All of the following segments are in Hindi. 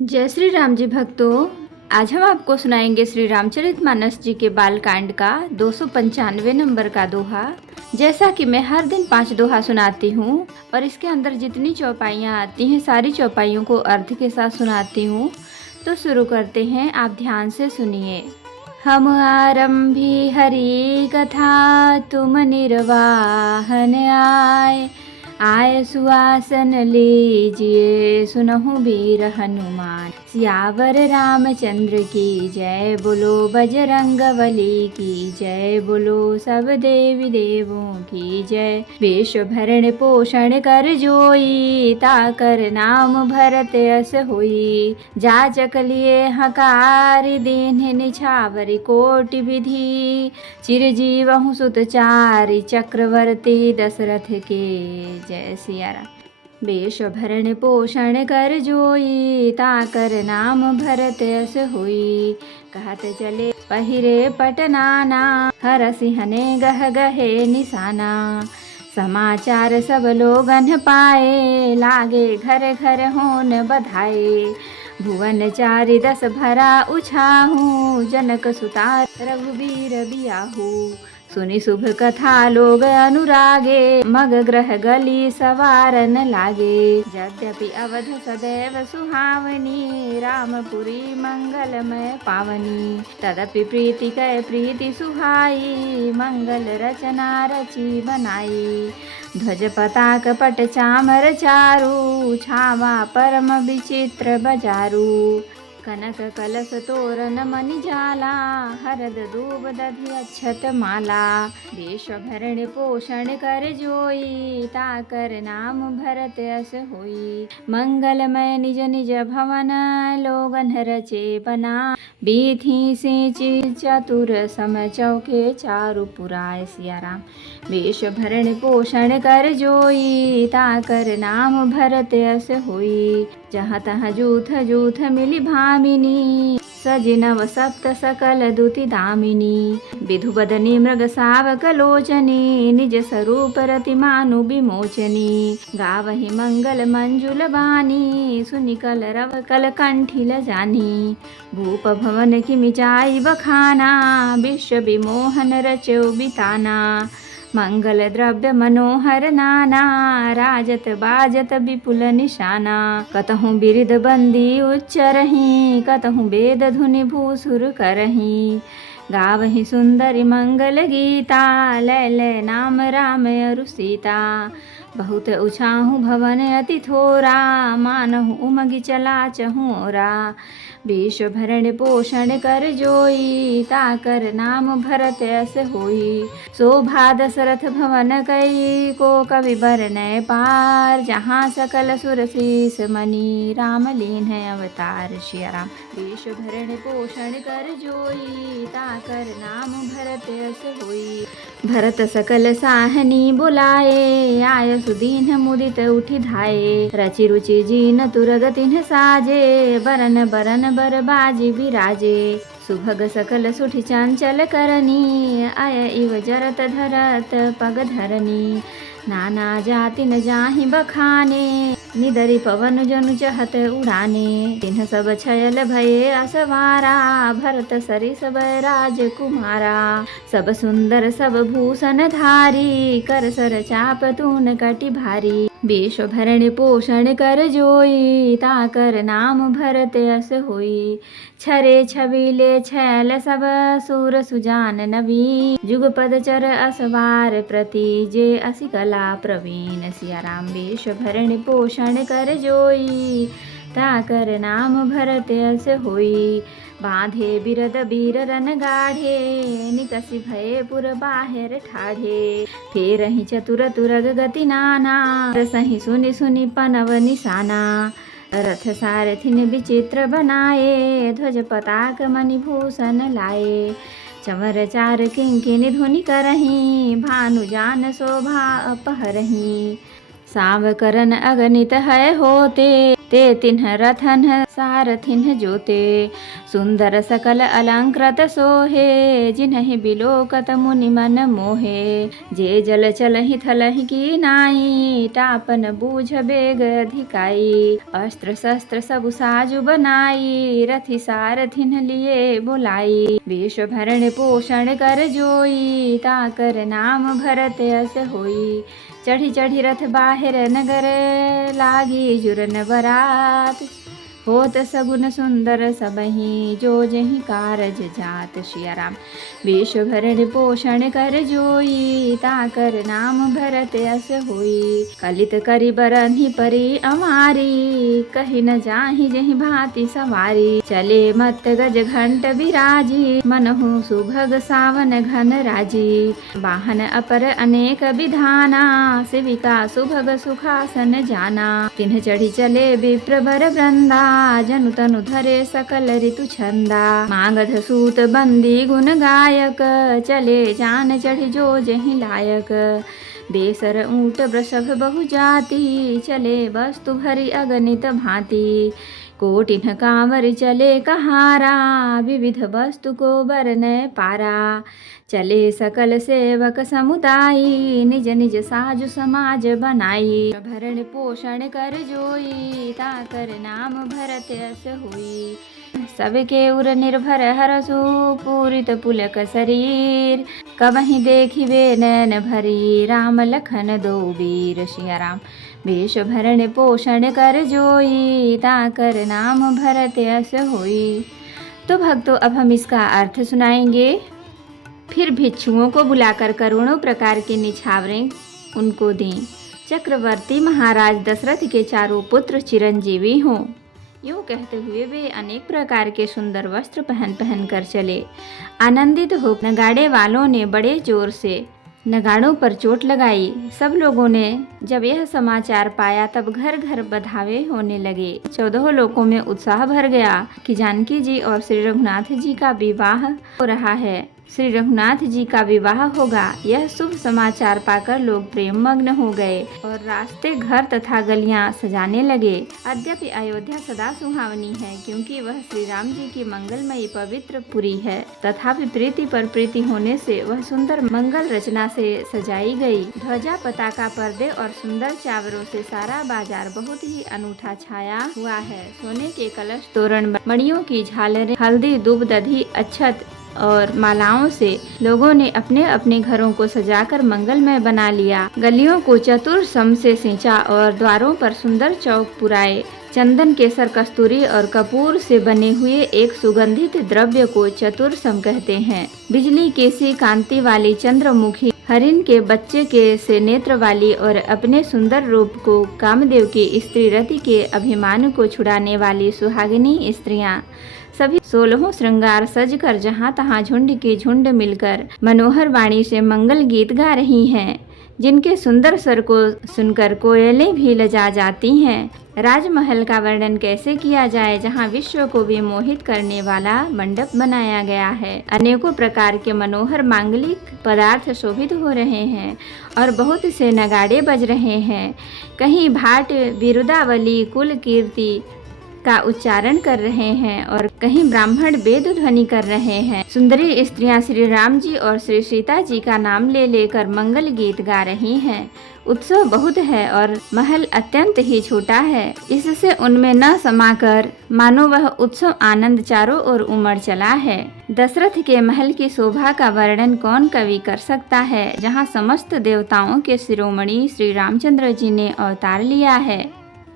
जय श्री राम जी भक्तों। आज हम आपको सुनाएंगे श्री रामचरितमानस जी के बालकांड का 295 नंबर का दोहा। जैसा कि मैं हर दिन 5 दोहा सुनाती हूँ और इसके अंदर जितनी चौपाइयाँ आती हैं सारी चौपाइयों को अर्थ के साथ सुनाती हूँ। तो शुरू करते हैं, आप ध्यान से सुनिए। हम आरंभी हरि कथा, तुम निर्वाहन आए। आय सुआसन लीजिए, सुनहु वीर हनुमान। सियावर रामचंद्र की जय, बोलो बजरंगबली की जय, बोलो सब देवी देवों की जय। वेश भरण पोषण कर जोई, ताकर नाम भरत यस होई। जाचक लिए हकार दीन्ह, निछावर कोटि विधि। चिरजीवहु सुत चारि, चक्रवर्ती दशरथ के जय सिया राम। वेश भरण पोषण कर जोई, ताकर नाम भरत यस होई। कहत चले पहिरे पटनाना, हरसि हने गह गहे निशाना। समाचार सब लोगन पाए, लागे घर घर होन बधाए। भुवन चारि दस भरा उछाहू, जनक सुता रघुबीर बियाहू। सुनि शुभ कथा लोग अनुरागे, मग ग्रह गली सवारन लागे। यद्यपि अवध सदैव सुहावनी, रामपुरी मंगलमय पावनी। तदपि प्रीति कै प्रीति सुहाई, मंगल रचना रची बनाई। ध्वज पताक पट चामर चारु, छावा परम विचित्र बजारू। कनक कलश तोरण मणि जाला, हरद दूब दधि अक्षत माला। वेश भरण पोषण कर जोई, ताकर नाम भरत यस होई। मंगलमय निज निज भवन, लोगन रचे बना। बीथी सिंचि चतुर सम चौके, चारु पुराय सिया राम। वेश भरण पोषण कर जोई, ताकर नाम भरत यस होई। जहाँ तहाँ जूथ जूथ मिली भामिनी, सजि नव सप्त सकल दुति दामिनी। विधु बदनी मृग सावक लोचनी, निज स्वरूप रति मानु विमोचनी। गावहि मंगल मंजुल बानी, सुनि कल रव कल कंठी ल जानी। भूप भवन की मिचाई बखाना, विश्व विमोहन रचो बिताना। मंगल द्रव्य मनोहर नाना, राजत बाजत विपुल निशाना। कतहु बिरिद बंदी उच्चरहि, कतहु वेद धुनि भूसुर करहि। गावहि सुंदरी मंगल गीता, लय लय नाम राम अरु सीता। बहुत उछाहु भवन अति थोरा, मानहु उमगी चला चहोरा। वेश भरण पोषण कर जोई, ताकर नाम भरत यस होई। शोभा दशरथ भवन कई, को कवि बरनय पार। जहाँ सकल सुर शीस मणि, राम लीन्ह अवतार सिया राम। वेश भरण पोषण कर जोई, ताकर नाम भरत यस होई। भरत सकल साहनी बुलाए, आय सुदीन मुदित उठि धाये। रचि रुचि जीन तुरग तिन्ह साजे, बरन बरन बर बाजी विराजे। सुभग सकल सुठि चंचल करनी, आय इव जरत धरत पग धरनी। नाना जाति न जाहि बखाने, निदरि पवन जनु चहत उड़ाने। तिन्ह सब छयल भये असवारा, भरत सरिस बैराज कुमारा। सब सुंदर सब भूषण धारी, कर सर चाप तून कटि भारी। वेश भरण पोषण कर जोई, ताकर नाम भरत यस होई। छरे छबीले छैल सब, सूर सुजान नवीन। जुगपद चर असवार प्रति, जे असि कला प्रवीण सिया राम। वेश भरण पोषण कर जोई, ताकर नाम भरत यस होई। बांधे बिरद बीर रन गाढ़े, निकसि भये पुर बाहिर ठाढ़े। फेरहि चतुर तुरग गति नाना, रसहि सुनि सुनि पनव निशाना। रथ सारथिन विचित्र बनाए, ध्वज पताक मणि भूषण लाए। चमर चार किंकिनी धुनि करहि, भानु जान शोभा अपहरहि। साव करन अगणित है होते, ते तिन्ह रथन सारथिन जोते, सुंदर सकल अलंकृत सोहे, जिन्हि बिलोकत मुनि मन मोहे। जे जल चलहि थलहि की नाई, टापन बूझ बेग अधिकाई। अस्त्र शस्त्र सब साजु बनाई, रथि सारथिन लिए बुलाई। विश्व भरण पोषण कर जोई, ताकर नाम भरत यस होई। चढ़ी चढ़ी रथ बाहिर नगर, लागी जुरन बरात। होत सगुन सुंदर सबहि, जो जहि कारज जात। सिया राम। विश्व भरण पोषण कर जोई, ताकर नाम भरत यस होई। कलित करि बरहि परि अमारी, कहि न जाहि जहि भांति सवारी। चले मत गज घंट बिराजी, मनहु सुभग सावन घन राजी। वाहन अपर अनेक विधाना, सेविका सुभग सुखासन जाना। तिन्ह चढ़ी चले विप्र बर वृंदा, जनु तनु धरे सकल ऋतु छंदा। मागध सूत बंदी गुण गायक, चले जान चढ़ी जो जहि लायक। बेसर ऊंट वृषभ बहु जाति, चले वस्तु भरी अगणित भांति। कोटिन कांवर चले कहारा, विविध वस्तु को बरनय पारा। चले सकल सेवक समुदायी, निज निज साजु समाज बनाई। भरण पोषण कर जोई, ताकर नाम भरत यस होई। सबके उर निर्भर हरसु, पूरित पुलक शरीर। कबहि देखिबे नैन भरी, राम लखन दो वीर। सिया राम। विश्व भरण पोषण कर जोई, ताकर नाम भरत यस होई। तो भक्तों, अब हम इसका अर्थ सुनाएंगे। फिर भिक्षुओं को बुलाकर करोड़ों प्रकार के निछावरें उनको दें। चक्रवर्ती महाराज दशरथ के चारों पुत्र चिरंजीवी हों। यूँ कहते हुए वे अनेक प्रकार के सुंदर वस्त्र पहन कर चले। आनंदित हो नगाड़े वालों ने बड़े जोर से नगाड़ों पर चोट लगाई। सब लोगों ने जब यह समाचार पाया तब घर घर बधावे होने लगे। 14 लोकों में उत्साह भर गया कि जानकी जी और श्री रघुनाथ जी का विवाह हो रहा है। श्री रघुनाथ जी का विवाह होगा। यह शुभ समाचार पाकर लोग प्रेम मग्न हो गए और रास्ते, घर तथा गलियां सजाने लगे। अद्यपि अयोध्या सदा सुहावनी है, क्योंकि वह श्री राम जी की मंगलमयी पवित्र पुरी है। तथापि प्रीति पर प्रीति होने से वह सुंदर मंगल रचना से सजाई गई। ध्वजा, पताका, पर्दे और सुंदर चावरों से सारा बाजार बहुत ही अनूठा छाया हुआ है। सोने के कलश, तोरण, मणियों की झालरें, हल्दी, दूब, दधी, अक्षत और मालाओं से लोगों ने अपने अपने घरों को सजाकर मंगलमय बना लिया। गलियों को चतुर से सींचा और द्वारों पर सुंदर चौक पुराए। चंदन, केसर, कस्तूरी और कपूर से बने हुए एक सुगंधित द्रव्य को चतुरसम कहते हैं। बिजली की सी कांति वाली चंद्रमुखी, हरिण के बच्चे के से नेत्र वाली और अपने सुंदर रूप को कामदेव की स्त्री रति के अभिमान को छुड़ाने वाली सुहागिनी स्त्रियां, सभी 16 श्रृंगार सजकर जहाँ तहाँ झुंड की झुंड मिलकर मनोहर वाणी से मंगल गीत गा रही हैं, जिनके सुंदर स्वर को सुनकर कोयलें भी लजा जाती हैं। राजमहल का वर्णन कैसे किया जाए, जहाँ विश्व को भी मोहित करने वाला मंडप बनाया गया है। अनेकों प्रकार के मनोहर मांगलिक पदार्थ शोभित हो रहे हैं और बहुत से नगाड़े बज रहे हैं। कहीं भाट बिरुदावली कुल कीर्ति का उच्चारण कर रहे हैं और कहीं ब्राह्मण वेद ध्वनि कर रहे हैं। सुंदरी स्त्रियां श्री राम जी और श्री सीता जी का नाम ले लेकर मंगल गीत गा रही हैं। उत्सव बहुत है और महल अत्यंत ही छोटा है, इससे उनमें न समाकर मानो वह उत्सव आनंद चारों ओर उमड़ चला है। दशरथ के महल की शोभा का वर्णन कौन कवि कर सकता है, जहाँ समस्त देवताओं के शिरोमणि श्री रामचंद्र जी ने अवतार लिया है।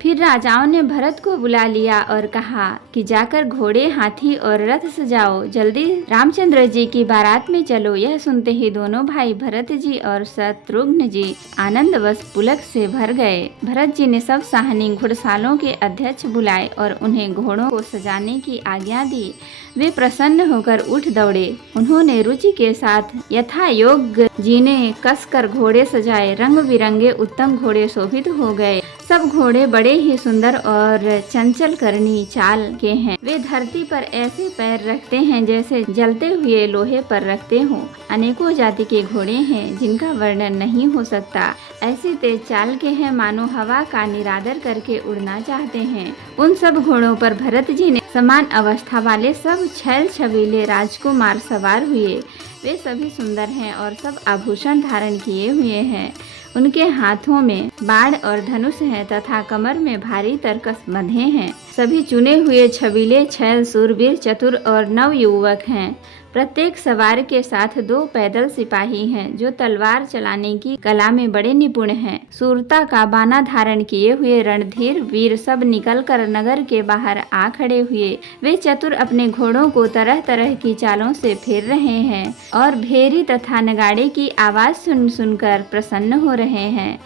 फिर राजाओं ने भरत को बुला लिया और कहा कि जाकर घोड़े, हाथी और रथ सजाओ, जल्दी रामचंद्र जी की बारात में चलो। यह सुनते ही दोनों भाई भरत जी और शत्रुघ्न जी आनंदवश पुलक से भर गए। भरत जी ने सब साहनी घुड़सालों के अध्यक्ष बुलाए और उन्हें घोड़ों को सजाने की आज्ञा दी। वे प्रसन्न होकर उठ दौड़े। उन्होंने रुचि के साथ यथा योग्य जी ने कसकर घोड़े सजाए। रंग बिरंगे उत्तम घोड़े शोभित हो गए। सब घोड़े बड़े ही सुंदर और चंचल करनी चाल के हैं। वे धरती पर ऐसे पैर रखते हैं जैसे जलते हुए लोहे पर रखते हों। अनेकों जाति के घोड़े हैं जिनका वर्णन नहीं हो सकता। ऐसी तेज चाल के हैं मानो हवा का निरादर करके उड़ना चाहते हैं। उन सब घोड़ों पर भरत जी ने समान अवस्था वाले सब छैल छबीले राजकुमार सवार हुए। वे सभी सुंदर हैं और सब आभूषण धारण किए हुए हैं। उनके हाथों में बाण और धनुष है तथा कमर में भारी तरकस बंधे हैं। सभी चुने हुए छबीले छैल सूरवीर चतुर और नव युवक हैं। प्रत्येक सवार के साथ 2 पैदल सिपाही हैं जो तलवार चलाने की कला में बड़े निपुण हैं। सूरता का बाना धारण किए हुए रणधीर वीर सब निकलकर नगर के बाहर आ खड़े हुए। वे चतुर अपने घोड़ों को तरह तरह की चालों से फेर रहे हैं और भेरी तथा नगाड़े की आवाज सुन सुनकर प्रसन्न हो रहे हैं।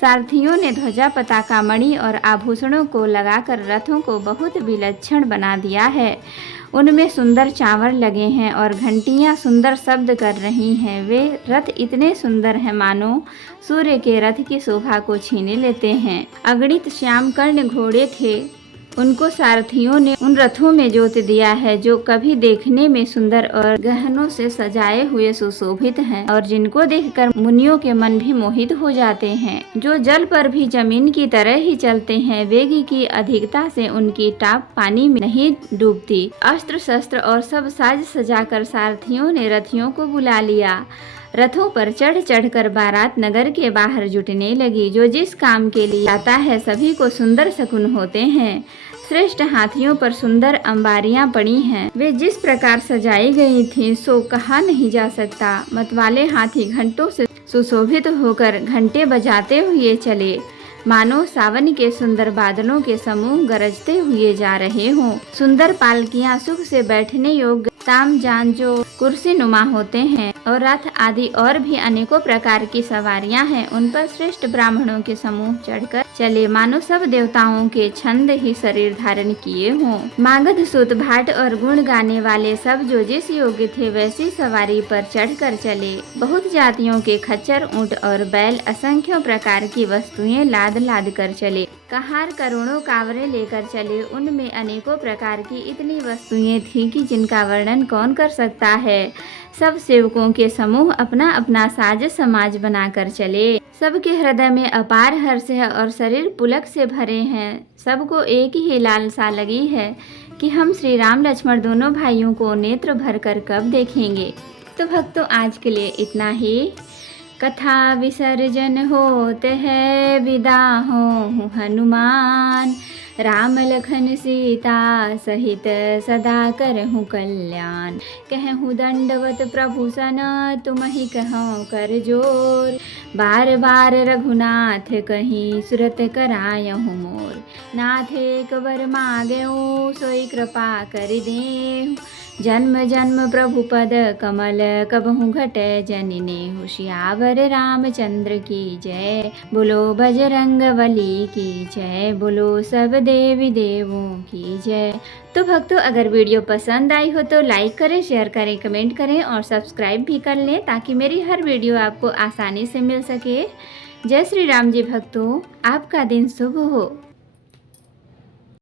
सारथियों ने ध्वजा पताका मणि और आभूषणों को लगाकर रथों को बहुत विलक्षण बना दिया है। उनमें सुंदर चांवर लगे हैं और घंटियां सुंदर शब्द कर रही हैं। वे रथ इतने सुंदर हैं मानो सूर्य के रथ की शोभा को छीने लेते हैं। अगणित श्याम कर्ण घोड़े थे, उनको सारथियों ने उन रथों में जोत दिया है जो कभी देखने में सुंदर और गहनों से सजाए हुए सुशोभित हैं और जिनको देखकर मुनियों के मन भी मोहित हो जाते हैं। जो जल पर भी जमीन की तरह ही चलते हैं। वेग की अधिकता से उनकी टाप पानी में नहीं डूबती। अस्त्र शस्त्र और सब साज सजाकर सारथियों ने रथियों को बुला लिया। रथों पर चढ़ चढ़कर बारात नगर के बाहर जुटने लगी। जो जिस काम के लिए आता है सभी को सुंदर शकुन होते हैं। श्रेष्ठ हाथियों पर सुंदर अंबारियां पड़ी हैं। वे जिस प्रकार सजाई गई थीं सो कहा नहीं जा सकता। मतवाले हाथी घंटों से सुशोभित होकर घंटे बजाते हुए चले मानो सावन के सुंदर बादलों के समूह गरजते हुए जा रहे हों। सुंदर पालकियां सुख से बैठने योग्य ताम जान जो कुर्सी नुमा होते हैं और रथ आदि और भी अनेकों प्रकार की सवारियां हैं। उन पर श्रेष्ठ ब्राह्मणों के समूह चढ़कर चले मानो सब देवताओं के छंद ही शरीर धारण किए हों। मागध सुत भाट और गुण गाने वाले सब जो जिस योग्य थे वैसी सवारी पर चढ़कर चले। बहुत जातियों के खच्चर ऊंट और बैल असंख्यों प्रकार की वस्तुएं लाद लाद कर चले। कहार करोड़ों कावरे लेकर चले। उनमें अनेकों प्रकार की इतनी वस्तुएं थी कि जिनका वर्णन कौन कर सकता है। सब सेवकों के समूह अपना अपना साज समाज बनाकर चले। सबके हृदय में अपार हर्ष है और शरीर पुलक से भरे हैं। सबको एक ही लालसा लगी है कि हम श्री राम लक्ष्मण दोनों भाइयों को नेत्र भर कर कब देखेंगे। तो भक्तों आज के लिए इतना ही। कथा विसर्जन होते है विदा हो हनुमान। राम लखन सीता सहित सदा करहु कल्याण। कहूँ दंडवत प्रभु सन तुमहि कहूँ कर जोर। बार बार रघुनाथ कहीं सुरत करायहु मोर। नाथ एक वर मांगेऊ सोई कृपा कर देहु। जन्म जन्म प्रभु पद कमल कबहु घटे जनने। होशियावर रामचंद्र की जय। बोलो बजरंग बली की जय। बोलो सब देवी देवों की जय। तो भक्तों अगर वीडियो पसंद आई हो तो लाइक करें, शेयर करें, कमेंट करें और सब्सक्राइब भी कर लें ताकि मेरी हर वीडियो आपको आसानी से मिल सके। जय श्री राम जी भक्तों, आपका दिन शुभ हो।